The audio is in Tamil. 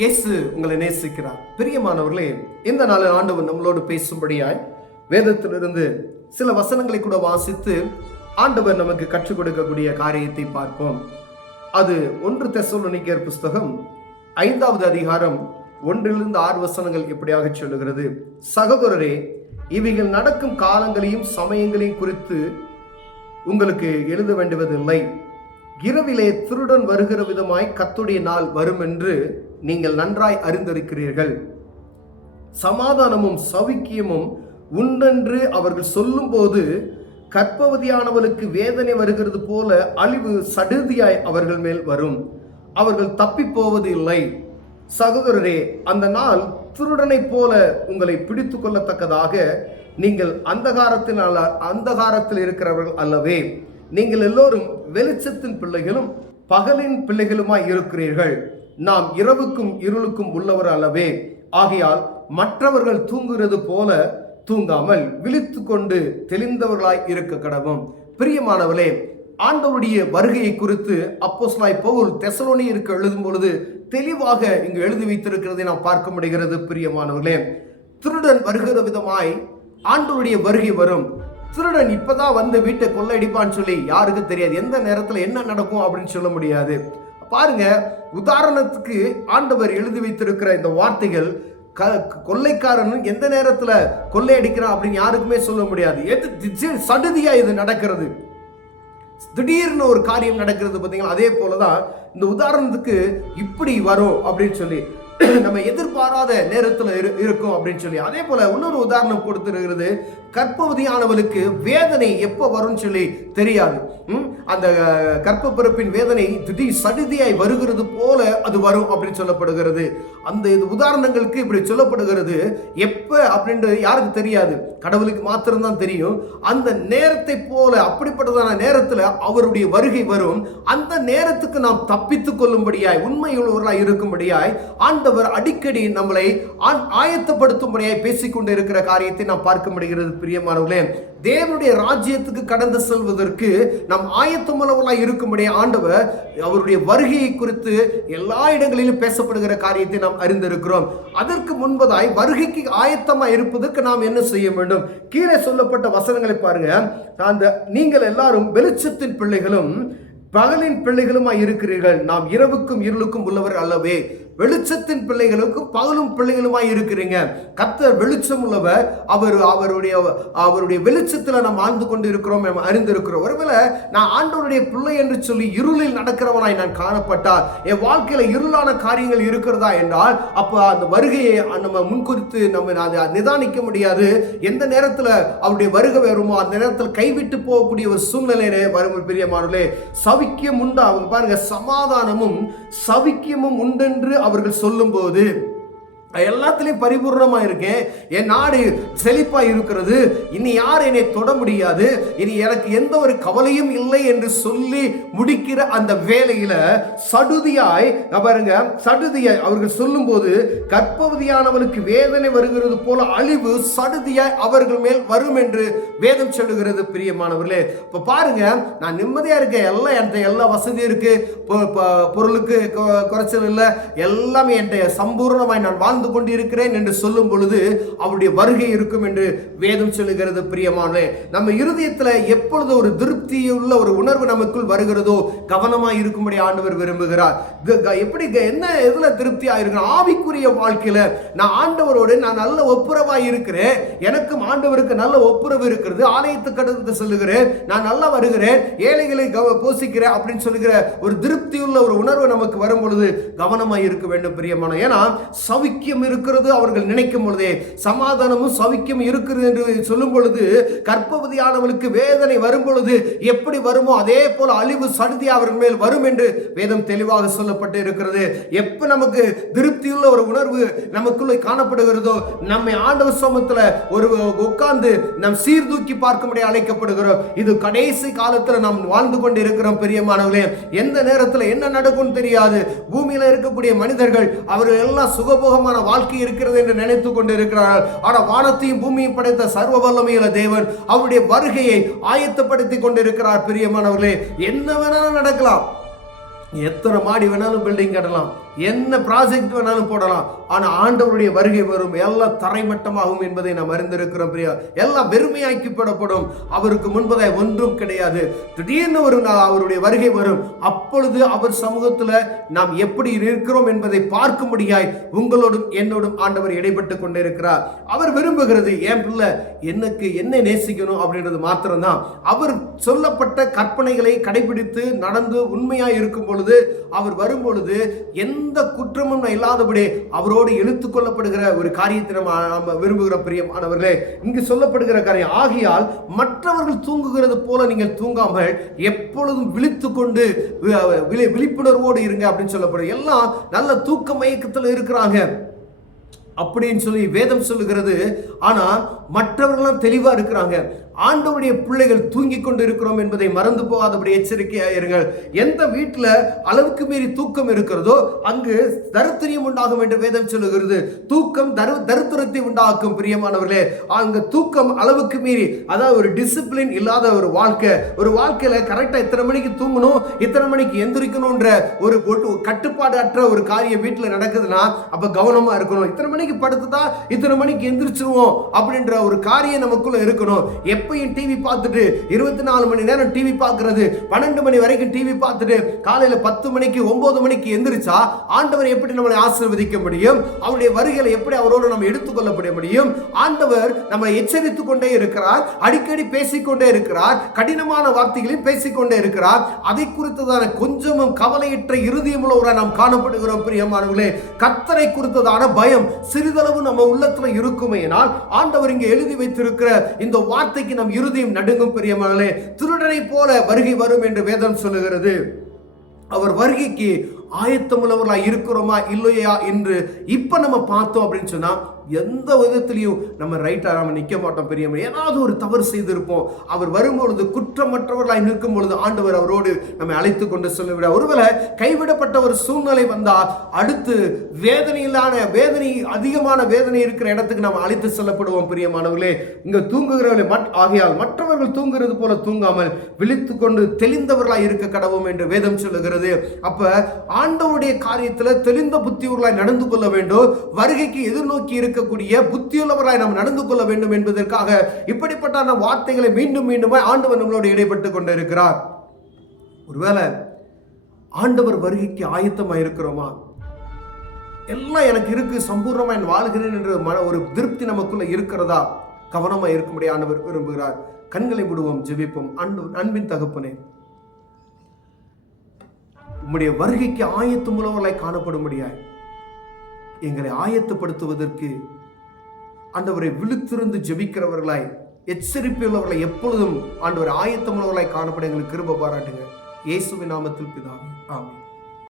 இயேசு உங்களை நேசிக்கிறார். பிரியமானவர்களே, இந்த நாளில் ஆண்டவர் நம்மளோடு பேசும்படியாய் வேதத்திலிருந்து சில வசனங்களை கூட வாசித்து ஆண்டவர் நமக்கு கற்றுக் கொடுக்கக்கூடிய காரியத்தை பார்ப்போம். அது 1 தெசலோனிக்கேயர் புஸ்தகம் 5வது அதிகாரம் 1-6 வசனங்கள் இப்படியாக சொல்லுகிறது. சகோதரரே, இவைகள் நடக்கும் காலங்களையும் சமயங்களையும் குறித்து உங்களுக்கு எழுத வேண்டுவதில்லை. இரவிலே திருடன் வருகிற விதமாய் கர்த்தருடைய நாள் வரும் என்று நீங்கள் நன்றாய் அறிந்திருக்கிறீர்கள். சமாதானமும் சௌக்கியமும் உண்டென்று அவர்கள் சொல்லும் போது கர்ப்பவதியானவளுக்கு வேதனை வருகிறது போல அழிவு சடுதியாய் அவர்கள் மேல் வரும். அவர்கள் தப்பி போவது இல்லை. சகோதரரே, அந்த நாள் திருடனைப் போல உங்களை பிடித்து கொள்ளத்தக்கதாக நீங்கள் அந்தகாரத்தில் இருக்கிறவர்கள் அல்லவே. நீங்கள் எல்லோரும் வெளிச்சத்தின் பிள்ளைகளும் பகலின் பிள்ளைகளுமாய் இருக்கிறீர்கள். நாம் இரவுக்கும் இருளுக்கும் உள்ளவர் அல்லவே. ஆகையால் மற்றவர்கள் தூங்குகிறது போல தூங்காமல் விழித்து கொண்டு தெளிந்தவர்களாய் இருக்க கடவும். பிரியமானவர்களே, ஆண்டவருடைய வருகையை குறித்து அப்போஸ்தலனாகிய பவுல் தெசலோனியருக்கு எழுதும் பொழுது தெளிவாக இங்கு எழுதி வைத்திருக்கிறதை நாம் பார்க்க முடிகிறது. பிரியமானவர்களே, திருடன் வருகிற விதமாய் ஆண்டவருடைய வருகை வரும். திருடன் இப்பதான் வந்து வீட்டை கொள்ளையடிப்பான்னு சொல்லி யாருக்கு தெரியாது. எந்த நேரத்தில் என்ன நடக்கும் அப்படின்னு சொல்ல முடியாது. பாருங்க, உதாரணத்துக்கு ஆண்டவர் எழுதி வைத்திருக்கிற இந்த வார்த்தைகள் கொள்ளைக்காரன் எந்த நேரத்தில் கொள்ளையடிக்கிறான் அப்படின்னு யாருக்குமே சொல்ல முடியாது. சடுதியா இது நடக்கிறது, திடீர்னு ஒரு காரியம் நடக்கிறது. பார்த்தீங்களா, அதே போலதான் இந்த உதாரணத்துக்கு இப்படி வரும் அப்படின்னு சொல்லி நம்ம எதிர்பாராத நேரத்தில் இருக்கும் அப்படின்னு சொல்லி. அதே போல இன்னொரு உதாரணம் கொடுத்திருக்கிறது. கர்ப்பவதியானவளுக்கு வேதனை எப்போ வரும்னு சொல்லி தெரியாது. அந்த கர்ப்ப பிறப்பின் வேதனை திடீர் சடுதியாய் வருகிறது போல அது வரும் அப்படின்னு சொல்லப்படுகிறது. அந்த உதாரணங்களுக்கு இப்படி சொல்லப்படுகிறது. எப்ப அப்படின்றது யாருக்கு தெரியாது, கடவுளுக்கு மாத்திரம்தான் தெரியும். அந்த நேரத்தை போல அப்படிப்பட்டதான நேரத்தில் அவருடைய வருகை வரும். அந்த நேரத்துக்கு நாம் தப்பித்துக் கொள்ளும்படியாய், உண்மையுள்ளவர்களாய் இருக்கும்படியாய் ஆண்டவர் அடிக்கடி நம்மளை ஆயத்தப்படுத்தும்படியாய் பேசிக்கொண்டு இருக்கிற காரியத்தை நாம் பார்க்க முடிகிறது. பிரியமானவர்களே, தேவனுடைய ராஜ்யத்துக்கு கடந்து செல்வதற்கு நாம் ஆயத்தமுள்ளவர்களாய் இருக்கும்படி ஆண்டவர் அவருடைய வருகையை குறித்து எல்லா இடங்களிலும் பேசப்படுகிற காரியத்தை நாம் அறிந்திருக்கிறோம். அதற்கு முன்பதாய் வருகைக்கு ஆயத்தமாக இருப்பதற்கு நாம் என்ன செய்ய வேண்டும்? கீழே சொல்லப்பட்ட வசனங்களை பாருங்க. நீங்கள் எல்லாரும் வெளிச்சத்தின் பிள்ளைகளும் பகலின் பிள்ளைகளுமாய் இருக்கிறீர்கள். நாம் இரவுக்கும் இருளுக்கும் உள்ளவர் அல்லவே. வெளிச்சத்தின் பிள்ளைகளுக்கும் பகலும் பிள்ளைகளுமாய் இருக்கிறீங்க. கர்த்தர் வெளிச்சம் உள்ளவர். அவருடைய வெளிச்சத்தில் நாம் ஆழ்ந்து கொண்டு இருக்கிறோம், அறிந்திருக்கிறோம். ஒருவேளை நான் ஆண்டவருடைய பிள்ளை என்று சொல்லி இருளில் நடக்கிறவனாய் நான் காணப்பட்டால், என் வாழ்க்கையில இருளான காரியங்கள் இருக்கிறதா என்றால், அப்ப அந்த வருகையை நம்ம முன்குறித்து நம்ம அதை நிதானிக்க முடியாது. எந்த நேரத்தில் அவருடைய வருகை வருமோ அந்த நேரத்தில் கைவிட்டு போகக்கூடிய ஒரு சூழ்நிலையிலே வரும். பிரியமானவர்களே, சவிக்கியம் உண்டா? அவங்க பாருங்க, சமாதானமும் சவிக்கியமும் உண்டென்று அவர்கள் சொல்லும் போது எல்லாத்திலையும் பரிபூர்ணமா இருக்கேன், என் நாடு செழிப்பா இருக்கிறது, இனி யார் என்னை தொட முடியாது, இனி எனக்கு எந்த ஒரு கவலையும் இல்லை என்று சொல்லி முடிக்கிற அந்த வேளையில சடுதியாய் பாருங்க, சடுதியாய் அவர்கள் சொல்லும் போது கர்ப்பவதியானவளுக்கு வேதனை வருகிறது போல அழிவு சடுதியாய் அவர்கள் மேல் வரும் என்று வேதம் சொல்லுகிறது. பிரியமானவர்களே, இப்ப பாருங்க, நான் நிம்மதியா இருக்கேன், எல்லாம் என்கிட்ட எல்லா வசதியும் இருக்கு, பொருளுக்கு குறைச்சல் இல்லை, எல்லாமே என்கிட்ட சம்பூர்ணமாய் நான் வாழ்ந்து கொண்டிருக்கிறேன் என்று சொல்லும் பொழுது அவருடைய வருகை இருக்கும் என்று வேதம் சொல்லுகிறது. பிரியமானவர்களே, நம்ம இருதயத்தில் எப்பொழுது ஒரு திருப்தியுள்ள ஒரு உணர்வு நமக்குள் வருகிறதோ கவனமாய் இருக்கும்படி ஆண்டவர் விரும்புகிறார். எப்படி என்ன எதுல திருப்தியா இருக்கிறேன்? ஆவிக்குரிய வாழ்க்கையில நான் ஆண்டவரோடு நான் நல்ல ஒப்புரவாய் இருக்கிறேன், எனக்கும் ஆண்டவருக்கு நல்ல ஒப்புரவு இருக்கிறது, ஆலயத்துக்கு கடந்து செல்லுகிறேன், நான் நல்லா வருகிறேன், ஏழைகளை போசிக்கிறேன் அப்படின்னு சொல்லுகிற ஒரு திருப்தியுள்ள ஒரு உணர்வு நமக்கு வரும் பொழுது கவனமாய் இருக்க வேண்டும். பிரியமான, ஏன்னா சவிக்கியம் இருக்கிறது அவர்கள் நினைக்கும் பொழுதே, சமாதானமும் சவிக்கியம் இருக்கிறது என்று சொல்லும் பொழுது, கர்ப்பவதியானவளுக்கு வேதனை வரும் பொழுது எப்படி வருமோ அதே போல அழிவு சடுதி அவர்கள் மேல் வரும் என்று வேதம் தெளிவாக சொல்லப்பட்டு இருக்கிறது. எப்ப நமக்கு திருப்தியுள்ள ஒரு உணர்வு நமக்குள்ள காணப்படுகிறதோ, நம்மை ஆண்டவர் சமூகத்தில் ஒரு உட்கார்ந்து நம் சீர்தூக்கி பார்க்கும்படி அழைக்கப்படுகிறோம். இது கடைசி காலத்தில் நாம் வாழ்ந்து கொண்டு இருக்கிறோம். பிரியமானவர்களே, எந்த நேரத்தில் என்ன நடக்கும் தெரியாது. பூமியில இருக்கக்கூடிய மனிதர்கள் அவர்கள் எல்லாம் சுகபோகமான வாழ்க்கை இருக்கிறது என்று நினைத்துக் கொண்டு இருக்கிறார்கள். ஆனால் வானத்தையும் பூமியும் படைத்த சர்வ வல்லமையுள்ள தேவன் அவருடைய வருகையை ஆயத்தப்படுத்தி கொண்டிருக்கிறார். பிரியமானவர்களே, என்ன வேணாலும் நடக்கலாம், எத்தனை மாடி வேணாலும் பில்டிங் கட்டலாம், என்ன ப்ராஜெக்ட் வேணாலும் போடலாம், ஆனா ஆண்டவருடைய வருகை வரும், எல்லாம் தரைமட்டமாகும் என்பதை நாம் அறிந்திருக்கிறோம் பிரியா. எல்லாம் வெறுமையாக்கப்படும். அவருக்கு முன்பதாய் ஒன்றும் கிடையாது. திடீர்னு ஒரு அவருடைய வருகை வரும். அப்பொழுது அவர் சமூகத்துல நாம் எப்படி இருக்கிறோம் என்பதை பார்க்கும்படியாய் உங்களோடும் என்னோடும் ஆண்டவர் இடைப்பட்டு கொண்டிருக்கிறார். அவர் விரும்புகிறது என் பிள்ளை எனக்கு என்ன நேசிக்கணும் அப்படின்றது மாத்திரம்தான். அவர் சொல்லப்பட்ட கற்பனைகளை கடைபிடித்து நடந்து உண்மையாய் இருக்கும் பொழுது, அவர் வரும் பொழுது எந்த குற்றமும் இல்லாதபடி அவரோடு இழுத்துக் கொள்ளப்படுகிற ஒரு காரியத்தை நம்ம விரும்புகிற பிரியமானவர்களே. இங்கு சொல்லப்படுகிற காரியம், ஆகையால் மற்றவர்கள் தூங்குகிறது போல நீங்கள் தூங்காமல் எப்பொழுதும் விழித்துக் கொண்டு விழிப்புணர்வோடு இருங்க அப்படின்னு சொல்லப்படுது. எல்லாம் நல்ல தூக்க மயக்கத்தில் இருக்கிறாங்க அப்படின்னு சொல்லி வேதம் சொல்லுகிறது. ஆனா மற்றவர்களும் தெளிவா இருக்கிறாங்க. ஆண்டவருடைய பிள்ளைகள் தூங்கி கொண்டு இருக்கிறோம் என்பதை மறந்து போகாதபடி எச்சரிக்கையாக இருங்கள். எந்த வீட்டில் அளவுக்கு மீறி தூக்கம் இருக்கிறதோ அங்கு தரித்திரியம் உண்டாகும் என்று வேதம் சொல்லுகிறது. தூக்கம் தரித்திரத்தை உண்டாக்கும் பிரியமானவர்களே. அங்க தூக்கம் அளவுக்கு மீறி, அதாவது ஒரு டிசிப்ளின் இல்லாத ஒரு வாழ்க்கை, ஒரு வாழ்க்கையில கரெக்டா இத்தனை மணிக்கு தூங்கணும், இத்தனை மணிக்கு எந்திரிக்கணும்ன்ற ஒரு கட்டுப்பாடு அற்ற ஒரு காரியம் வீட்டில் நடக்குதுன்னா அப்ப கவனமா இருக்கணும். இத்தனை மணிக்கு படுத்துதா இத்தனை மணிக்கு எந்திரிச்சிருவோம் அப்படின்ற ஒரு காரியம் நமக்குள்ள இருக்கணும். எப்பயும் டிவி பார்த்துட்டு 24 மணி நேரம் டிவி பார்க்கிறது, 12 மணி வரைக்கும் டிவி பார்த்துட்டு காலையில 10 மணிக்கு 9 மணிக்கு எந்திரிச்சா ஆண்டவர் எப்படி நம்மளை ஆசீர்வதிக்க முடியும்? அவருடைய வருகையை எப்படி அவரோடு நம்ம எடுத்துக்கொள்ளப்பட முடியும்? ஆண்டவர் நம்ம எச்சரித்துக் கொண்டே இருக்கிறார், அடிக்கடி பேசிக்கொண்டே இருக்கிறார், கடினமான வார்த்தைகளையும் பேசிக்கொண்டே இருக்கிறார். அதை குறித்ததான கொஞ்சமும் கவலையற்ற இருதயமுள்ள நாம் காணப்படுகிறோம் பிரியமானவர்களே. கர்த்தரை குறித்ததான பயம் சிறிதளவு நம்ம உள்ளத்துல இருக்குமேனால் ஆண்டவர் இங்கே எழுதி வைத்திருக்கிற இந்த வார்த்தைக்கு நம் இருதயம் நடுங்கும் பிரியமானவர்களே. திருடனை போல வருகை வரும் என்று வேதம் சொல்லுகிறது. அவர் வருகைக்கு ஆயத்தமுள்ளவர்களாக இருக்கிறோமா இல்லையா என்று இப்ப நம்ம பார்த்தோம் அப்படின்னு சொன்னா எந்த விதத்திலையும் நம்ம ரைட்டா நம்ம நிற்க மாட்டோம் பெரியம்மா. ஏதாவது ஒரு தவறு செய்திருப்போம். அவர் வரும்பொழுது குற்றமற்றவர்களாய் நிற்கும் பொழுது ஆண்டவர் அவரோடு நம்ம அழைத்து கொண்டு சொல்லிவிட. ஒருவேளை கைவிடப்பட்ட ஒரு சூழ்நிலை வந்தால் அடுத்து வேதனை அதிகமான வேதனை இருக்கிற இடத்துக்கு நாம் அழைத்து செல்லப்படுவோம் பிரியமானவர்களே. இங்க தூங்குகிறவர்களே ஆகையால் மற்றவர்கள் தூங்குகிறது போல தூங்காமல் விழித்து கொண்டு தெளிந்தவர்களாய் இருக்க கடவும் என்று வேதம் சொல்லுகிறது. அப்ப ஆண்டவருடைய காரியத்துல தெளிந்த புத்தியுள்ளவர்களாய் நடந்து கொள்ள வேண்டும். வருகைக்கு எதிர்நோக்கி இருக்கக்கூடிய புத்தியுள்ளவராய் நாம் நடந்து கொள்ள வேண்டும் என்பதற்காக இப்படிப்பட்ட வார்த்தைகளை மீண்டும் மீண்டும் ஆண்டவர் நம்மளோடு இடைப்பட்டு கொண்டிருக்கிறார். ஒருவேளை ஆண்டவர் வருகைக்கு ஆயத்தமாக இருக்கிறோமா? எல்லாம் எனக்கு இருக்கு, சம்பூர்ணமா நான் வாழ்கிறேன் என்ற ஒரு திருப்தி நமக்குள்ள இருக்கிறதா? கவனமா இருக்கும்படி ஆண்டவர் விரும்புகிறார். கண்களை விடுவோம், ஜெபிப்போம். அன்பின் தகப்பனே, உம்முடைய வருகைக்கு ஆயத்தமுள்ளவர்களாய் காணப்படும்படியாய் எங்களை ஆயத்தப்படுத்துவதற்கு ஆண்டவரை விழித்திருந்து ஜெபிக்கிறவர்களாய், எச்சரிப்புள்ளவர்களை எப்பொழுதும் ஆண்டவர் ஆயத்தமுள்ளவர்களாய் காணப்பட எங்களுக்கு கிருபை பாராட்டுங்க. இயேசுவின் நாமத்தில் பிதாவே, ஆமென்.